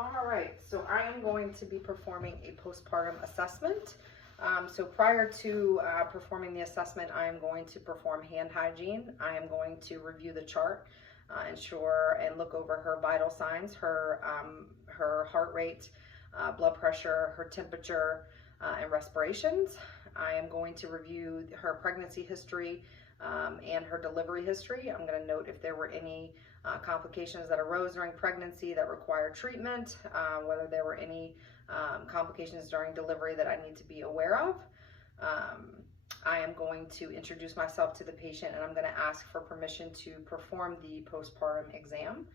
All right, so I am going to be performing a postpartum assessment. So prior to performing the assessment, I am going to perform hand hygiene. I am going to review the chart, ensure and look over her vital signs, her heart rate, blood pressure, her temperature, and respirations. I am going to review her pregnancy history and her delivery history. I'm going to note if there were any complications that arose during pregnancy that require treatment, whether there were any complications during delivery that I need to be aware of. I am going to introduce myself to the patient, and I'm going to ask for permission to perform the postpartum exam.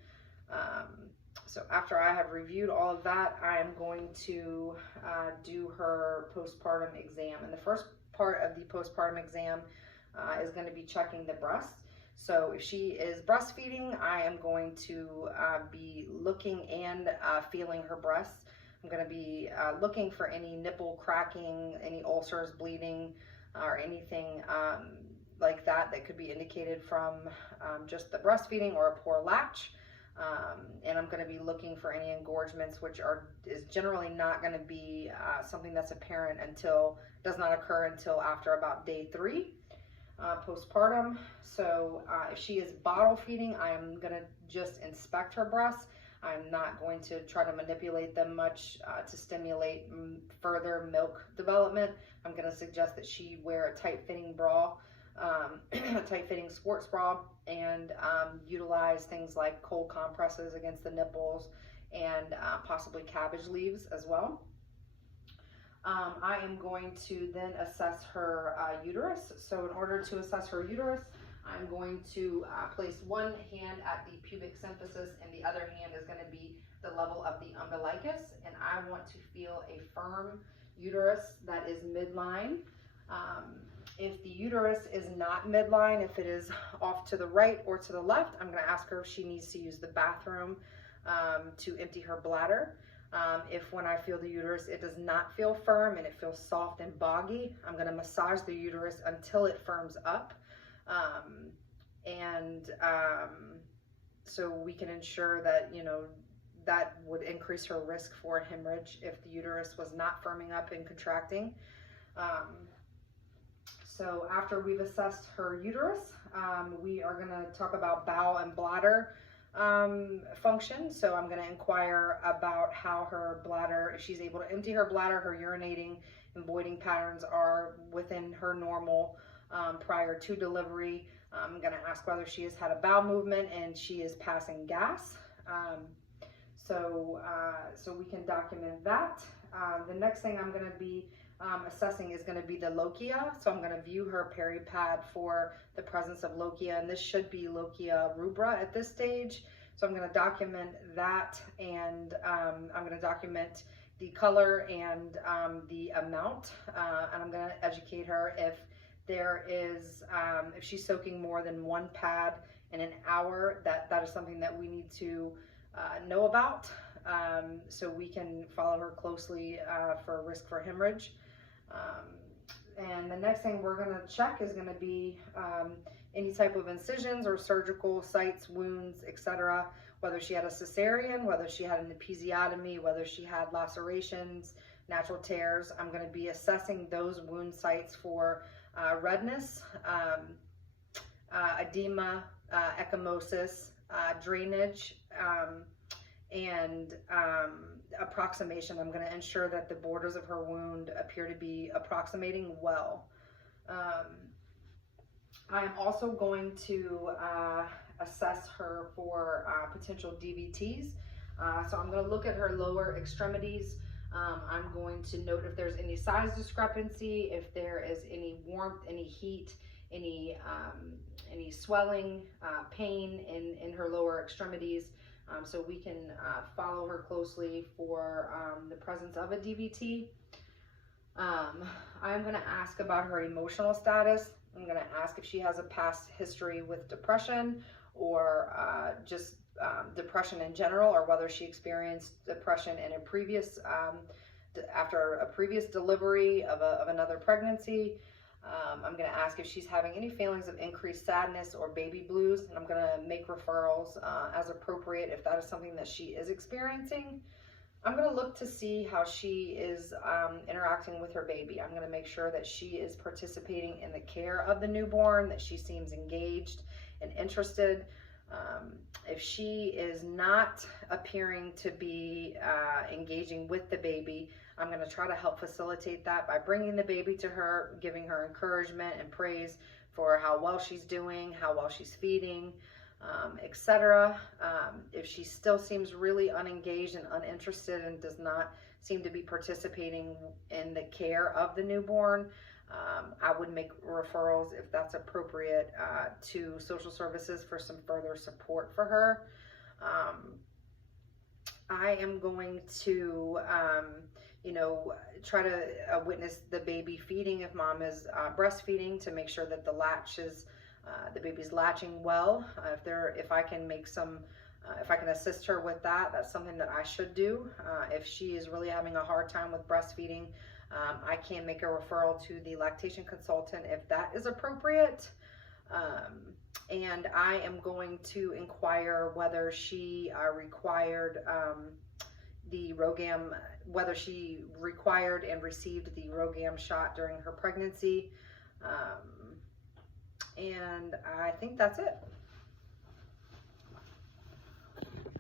So after I have reviewed all of that, I am going to do her postpartum exam. And the first part of the postpartum exam is going to be checking the breast. So if she is breastfeeding, I am going to be looking and feeling her breasts. I'm going to be looking for any nipple cracking, any ulcers, bleeding, or anything like that that could be indicated from just the breastfeeding or a poor latch. And I'm going to be looking for any engorgements, which is generally not going to be something that's apparent does not occur until after about day 3. Postpartum. So if she is bottle feeding, I'm going to just inspect her breasts. I'm not going to try to manipulate them much to stimulate further milk development. I'm going to suggest that she wear a tight-fitting bra, a tight-fitting sports bra, and utilize things like cold compresses against the nipples and possibly cabbage leaves as well. I am going to then assess her uterus. So in order to assess her uterus, I'm going to place one hand at the pubic symphysis, and the other hand is going to be the level of the umbilicus. And I want to feel a firm uterus that is midline. If the uterus is not midline, if it is off to the right or to the left, I'm going to ask her if she needs to use the bathroom to empty her bladder. If when I feel the uterus, it does not feel firm and it feels soft and boggy, I'm going to massage the uterus until it firms up. So we can ensure that, that would increase her risk for hemorrhage if the uterus was not firming up and contracting. So after we've assessed her uterus, we are going to talk about bowel and bladder function. So I'm going to inquire about how her bladder, if she's able to empty her bladder, her urinating and voiding patterns are within her normal prior to delivery. I'm going to ask whether she has had a bowel movement and she is passing gas. So we can document that. The next thing I'm going to be assessing is going to be the lochia. So I'm going to view her peripad for the presence of lochia, and this should be lochia rubra at this stage. So I'm going to document that, and I'm going to document the color and the amount, and I'm going to educate her if there is, if she's soaking more than one pad in an hour, that is something that we need to know about, so we can follow her closely for risk for hemorrhage. And the next thing we're going to check is going to be any type of incisions or surgical sites, wounds, etc. Whether she had a cesarean, whether she had an episiotomy, whether she had lacerations, natural tears. I'm going to be assessing those wound sites for redness, edema, ecchymosis, drainage, and approximation. I'm going to ensure that the borders of her wound appear to be approximating well. I am also going to assess her for potential DVTs. So I'm going to look at her lower extremities. I'm going to note if there's any size discrepancy, if there is any warmth, any heat, any swelling, pain in her lower extremities. So we can follow her closely for the presence of a DVT. I'm going to ask about her emotional status. I'm going to ask if she has a past history with depression or just depression in general, or whether she experienced depression in a previous, after a previous delivery of another pregnancy. I'm going to ask if she's having any feelings of increased sadness or baby blues, and I'm going to make referrals as appropriate if that is something that she is experiencing. I'm going to look to see how she is interacting with her baby. I'm going to make sure that she is participating in the care of the newborn, that she seems engaged and interested. If she is not appearing to be engaging with the baby, I'm going to try to help facilitate that by bringing the baby to her, giving her encouragement and praise for how well she's doing, how well she's feeding, etc. If she still seems really unengaged and uninterested and does not seem to be participating in the care of the newborn, I would make referrals, if that's appropriate, to social services for some further support for her. I am going to, try to witness the baby feeding if mom is breastfeeding, to make sure that the latch is, the baby's latching well. If I can make some, if I can assist her with that, that's something that I should do. If she is really having a hard time with breastfeeding, I can make a referral to the lactation consultant if that is appropriate. And I am going to inquire whether she required the RhoGAM, whether she required and received the RhoGAM shot during her pregnancy. And I think that's it.